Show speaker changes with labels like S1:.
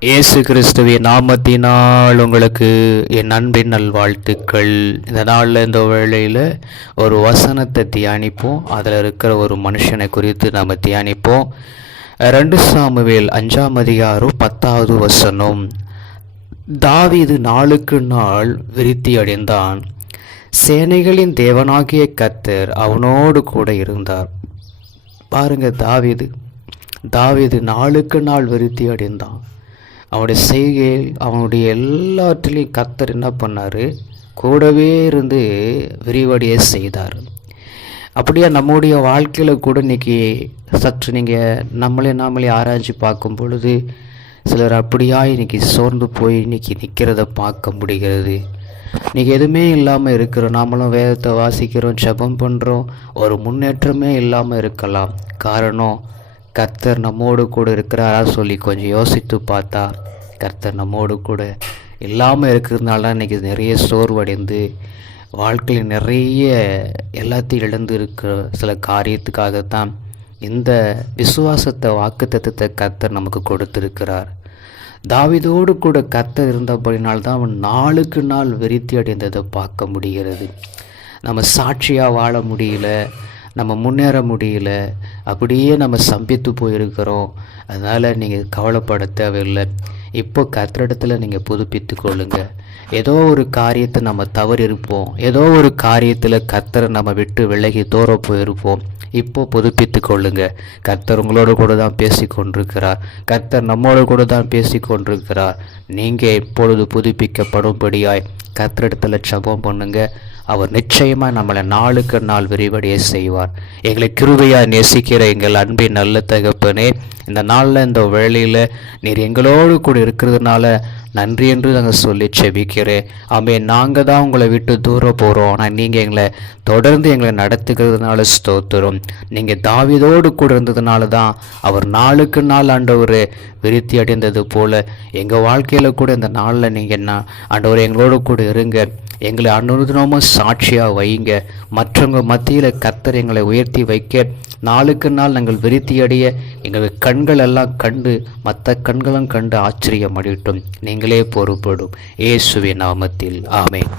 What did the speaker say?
S1: இயேசு கிறிஸ்துவின் நாமத்தினால் உங்களுக்கு என் அன்பின் நல்வாழ்த்துக்கள். இந்த நாளில் இந்த வேளையில் ஒரு வசனத்தை தியானிப்போம். அதில் இருக்கிற ஒரு மனுஷனை குறித்து நாம் தியானிப்போம். ரெண்டு சாமுவேல் அஞ்சாம் அதிகாரம் பத்தாவது வசனம். தாவீது நாளுக்கு நாள் விருத்தி அடைந்தான். சேனைகளின் தேவனாகிய கத்தர் அவனோடு கூட இருந்தார். பாருங்க தாவிது. தாவீது நாளுக்கு நாள் விருத்தி அடைந்தான். அவனுடைய செய்கையில் அவனுடைய எல்லாத்திலையும் கத்தர் என்ன பண்ணார்? கூடவே இருந்து விரிவடைய செய்தார். அப்படியே நம்முடைய வாழ்க்கையில் கூட இன்றைக்கி சற்று நீங்கள் நம்மளே நாமளே ஆராய்ச்சி பார்க்கும் பொழுது சிலர் அப்படியா இன்றைக்கி சோர்ந்து போய் இன்னைக்கு நிற்கிறத பார்க்க முடிகிறது. இன்னைக்கு எதுவுமே இல்லாமல் இருக்கிறோம். நாமளும் வேதத்தை வாசிக்கிறோம் ஜெபம் பண்ணுறோம் ஒரு முன்னேற்றமே இல்லாமல் இருக்கலாம். காரணம் கத்தர் நம்மோடு கூட இருக்கிறாரா சொல்லி கொஞ்சம் யோசித்து பார்த்தா கர்த்தர் நம்மோடு கூட இல்லாமல் இருக்கிறதுனால தான் இன்றைக்கி நிறைய சோர்வடைந்து வாழ்க்கையில் நிறைய எல்லாத்தையும் இழந்து இருக்கிற சில காரியத்துக்காகத்தான் இந்த விசுவாசத்தை வாக்குத்தத்தத்தை கர்த்தர் நமக்கு கொடுத்திருக்கிறார். தாவிதோடு கூட கர்த்தர் இருந்தபடினால்தான் அவன் நாளுக்கு நாள் விருத்தி அடைந்ததை பார்க்க முடிகிறது. நம்ம சாட்சியாக வாழ முடியல நம்ம முன்னேற முடியல அப்படியே நம்ம சம்பித்து போயிருக்கிறோம். அதனால் நீங்கள் கவலைப்பட தேவையில்லை. இப்போ கத்திரிடத்தில் நீங்கள் புதுப்பித்து கொள்ளுங்க. ஏதோ ஒரு காரியத்தை நம்ம தவறு இருப்போம் ஏதோ ஒரு காரியத்தில் கத்தரை நம்ம விட்டு விலகி தூர போயிருப்போம். இப்போ புதுப்பித்து கொள்ளுங்க. கத்தர் உங்களோட கூட தான் பேசி கொண்டிருக்கிறார் கத்தர் நம்மளோட கூட தான் பேசி கொண்டிருக்கிறார் நீங்கள் இப்பொழுது புதுப்பிக்கப்படும்படியாய் கத்திரிடத்தில் சபம் பண்ணுங்கள் அவர் நிச்சயமாக நம்மளை நாளுக்கு நாள் விரிவடைய செய்வார். எங்களை கிருபையாக நேசிக்கிற எங்கள் அன்பின் நல்ல தகப்பனே இந்த நாளில் இந்த வேலையில் நீர் எங்களோடு கூட இருக்கிறதுனால நன்றி என்று நாங்கள் சொல்லி செபிக்கிறேன். ஆமே நாங்கள் தான் உங்களை விட்டு தூரம் போகிறோம் ஆனால் நீங்கள் எங்களை தொடர்ந்து எங்களை நடத்துகிறதுனால ஸ்தோத்திரம். நீங்கள் தாவிதோடு கூட இருந்ததுனால தான் அவர் நாளுக்கு நாள் ஆண்டவர் விருத்தி அடைந்தது போல் எங்கள் வாழ்க்கையில் கூட இந்த நாளில் நீங்கள் என்ன ஆண்டவர் எங்களோடு கூட இருங்க. எங்களை அனுதினமும் சாட்சியாக வைங்க மற்றவங்க மத்தியில் கத்தர் எங்களை உயர்த்தி வைக்க நாளுக்கு நாள் நாங்கள் விருத்தி அடைய எங்கள் கண்கள் எல்லாம் கண்டு மற்ற கண்களும் கண்டு ஆச்சரியம் அடிவிட்டும் நீங்களே பொறுப்படும். இயேசுவின் நாமத்தில். ஆமென்.